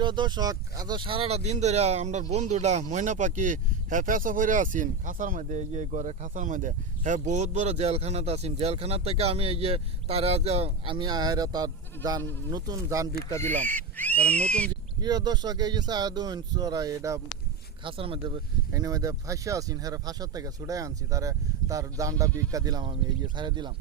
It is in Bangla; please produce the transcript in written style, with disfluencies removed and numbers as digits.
প্রিয় দর্শক, আজ সারাটা দিন ধরে আমরা বন্ধুটা ময়না পাখি হ্যাঁ পেঁচা পড়ে আছেন খাঁচার মধ্যে, ইয়ে ঘরে খাঁচার মধ্যে। হ্যাঁ বহুত বড় জেলখানাতে আছেন। জেলখানার থেকে আমি ইয়ে তার আজ আমি আহারে তার যান নতুন যান ভিক্ষা দিলাম। কারণ নতুন প্রিয় দর্শক, এই যে সায়াদুন চোরা এটা খাঁচার মধ্যে এনে মধ্যে ফাঁসে আছেন। হ্যাঁ ফাঁসার থেকে ছুটাই আনছি তার তার যানটা ভিক্ষা দিলাম, আমি এই যে ছাড়ে দিলাম।